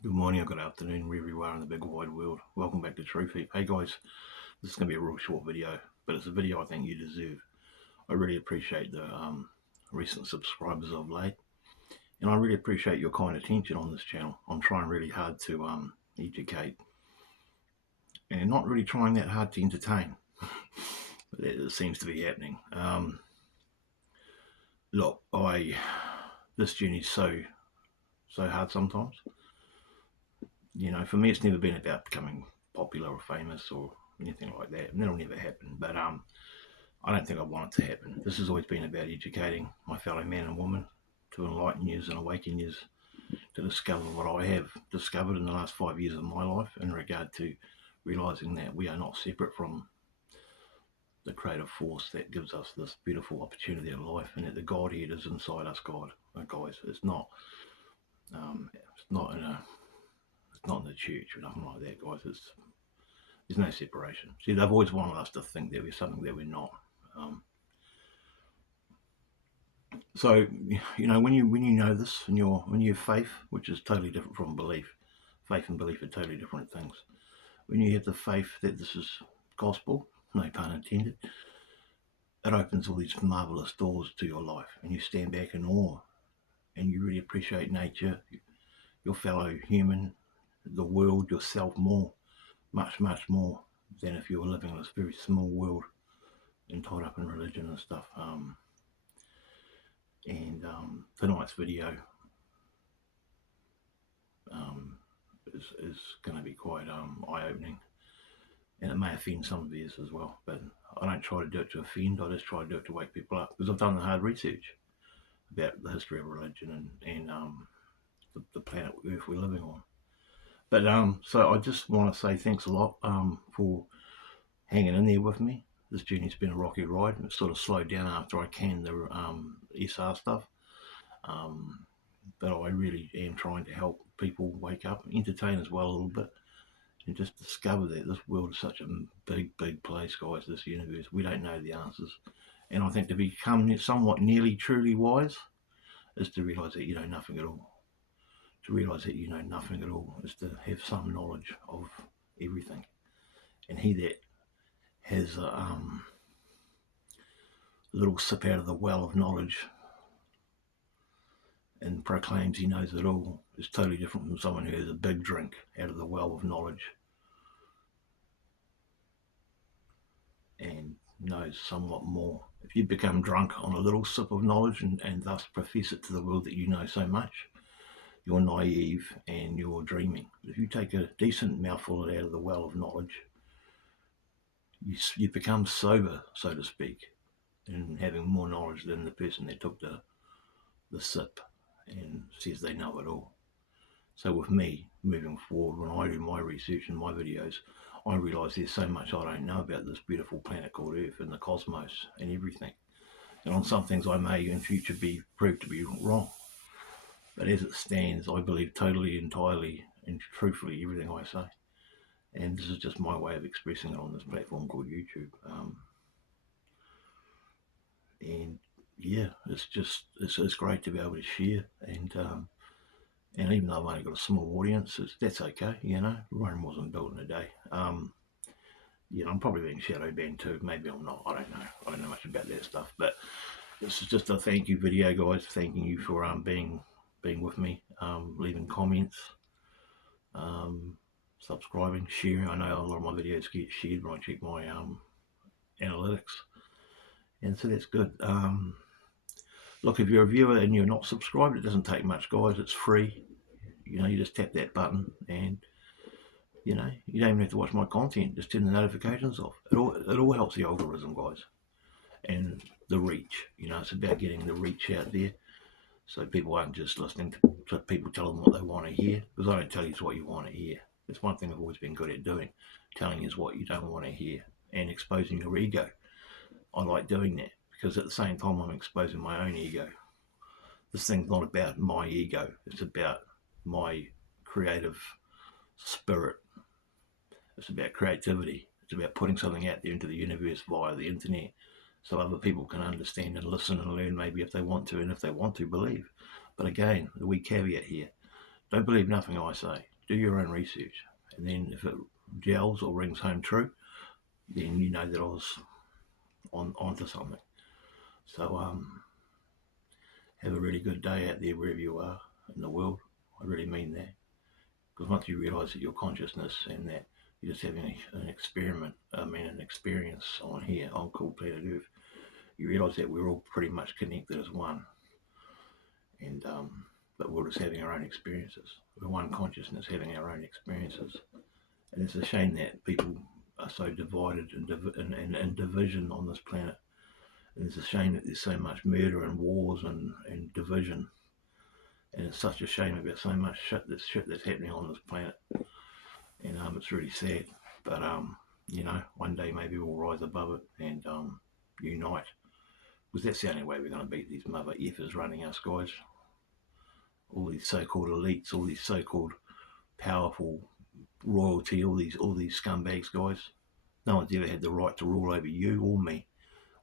Good morning or good afternoon, wherever you are in the big wide world. Welcome back to Truth Heap. Hey guys, this is going to be a real short video, but it's a video I think you deserve. I really appreciate the recent subscribers of late, and I really appreciate your kind attention on this channel. I'm trying really hard to educate, and not really trying that hard to entertain, but it seems to be happening. Look, this journey's so hard sometimes. You know, for me, it's never been about becoming popular or famous or anything like that, and that'll never happen. But I don't think I want it to happen. This has always been about educating my fellow man and woman, to enlighten you and awaken you to discover what I have discovered in the last 5 years of my life in regard to realizing that we are not separate from the creative force that gives us this beautiful opportunity of life, and that the Godhead is inside us. God, guys, it's not in a it's not in the church or nothing like that, guys. There's no separation. See, they've always wanted us to think that we're something that we're not. So, you know, when you know this, and when you have faith, which is totally different from belief. Faith and belief are totally different things. When you have the faith that this is gospel, no pun intended, it opens all these marvelous doors to your life, and you stand back in awe, and you really appreciate nature, your fellow human, the world, yourself more, much more than if you were living in this very small world and tied up in religion and stuff. Tonight's video is going to be quite eye-opening, and it may offend some of you as well, but I don't try to do it to offend. I just try to do it to wake people up, because I've done the hard research about the history of religion and the planet Earth we're living on. But so I just want to say thanks a lot for hanging in there with me. This journey's been a rocky ride. It sort of slowed down after I canned the SR stuff. But I really am trying to help people wake up, entertain as well a little bit, and just discover that this world is such a big place, guys, this universe. We don't know the answers. And I think to become somewhat nearly truly wise is to realise that you know nothing at all. To realise that you know nothing at all is to have some knowledge of everything. And he that has a little sip out of the well of knowledge and proclaims he knows it all is totally different from someone who has a big drink out of the well of knowledge and knows somewhat more. If you become drunk on a little sip of knowledge and thus profess it to the world that you know so much, you're naive and you're dreaming. If you take a decent mouthful out of the well of knowledge, you become sober, so to speak, and having more knowledge than the person that took the sip and says they know it all. So with me, moving forward, when I do my research and my videos, I realise there's so much I don't know about this beautiful planet called Earth and the cosmos and everything. And on some things I may in future be proved to be wrong. But as it stands, I believe totally, entirely, and truthfully everything I say. And this is just my way of expressing it on this platform called YouTube. And yeah, it's great to be able to share. And even though I've only got a small audience, that's okay. You know, Rome wasn't built in a day. You know, I'm probably being shadow banned too. Maybe I'm not. I don't know. I don't know much about that stuff. But this is just a thank you video, guys. Thanking you for being with me, leaving comments, subscribing, sharing. I know a lot of my videos get shared when I check my analytics, and so that's good. Look, if you're a viewer and you're not subscribed, it doesn't take much, guys. It's free. You know, you just tap that button and you know, you don't even have to watch my content. Just turn the notifications off. It all helps the algorithm, guys, and the reach. You know, it's about getting the reach out there, so people aren't just listening to people tell them what they want to hear. Because I don't tell you what you want to hear. It's one thing I've always been good at doing, telling you what you don't want to hear and exposing your ego. I like doing that because at the same time I'm exposing my own ego. This thing's not about my ego. It's about my creative spirit. It's about creativity. It's about putting something out there into the universe via the internet so other people can understand and listen and learn, maybe if they want to, and if they want to, believe. But again, the wee caveat here, Don't believe nothing I say. Do your own research. And then if it gels or rings home true, then you know that I was onto something. So have a really good day out there wherever you are in the world. I really mean that. Because once you realise that your consciousness and that you're just having an experience on here, on cool planet Earth, you realise that we're all pretty much connected as one. And but we're just having our own experiences. We're one consciousness having our own experiences. And it's a shame that people are so divided and division on this planet. And it's a shame that there's so much murder and wars and division. And it's such a shame about so much shit that's happening on this planet. And it's really sad. But you know, one day maybe we'll rise above it and unite. Because that's the only way we're going to beat these mother effers running us, guys. All these so-called elites, all these so-called powerful royalty, all these scumbags, guys. No one's ever had the right to rule over you or me.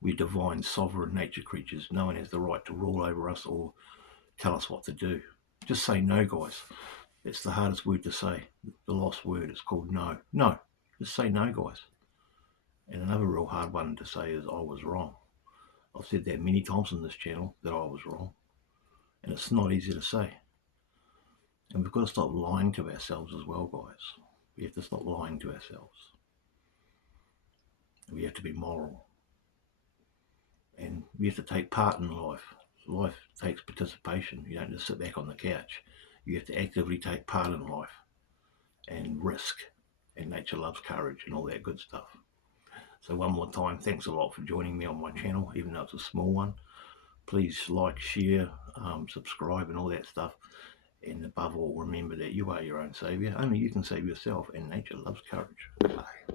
We're divine, sovereign nature creatures. No one has the right to rule over us or tell us what to do. Just say no, guys. It's the hardest word to say. The lost word. It's called no. No. Just say no, guys. And another real hard one to say is I was wrong. I've said that many times on this channel that I was wrong. And it's not easy to say. And we've got to stop lying to ourselves as well, guys. We have to stop lying to ourselves. We have to be moral. And we have to take part in life. Life takes participation. You don't just sit back on the couch. You have to actively take part in life and risk. And nature loves courage and all that good stuff. So one more time, thanks a lot for joining me on my channel, even though it's a small one. Please like, share, subscribe and all that stuff. And above all, remember that you are your own saviour. Only you can save yourself, and nature loves courage. Bye.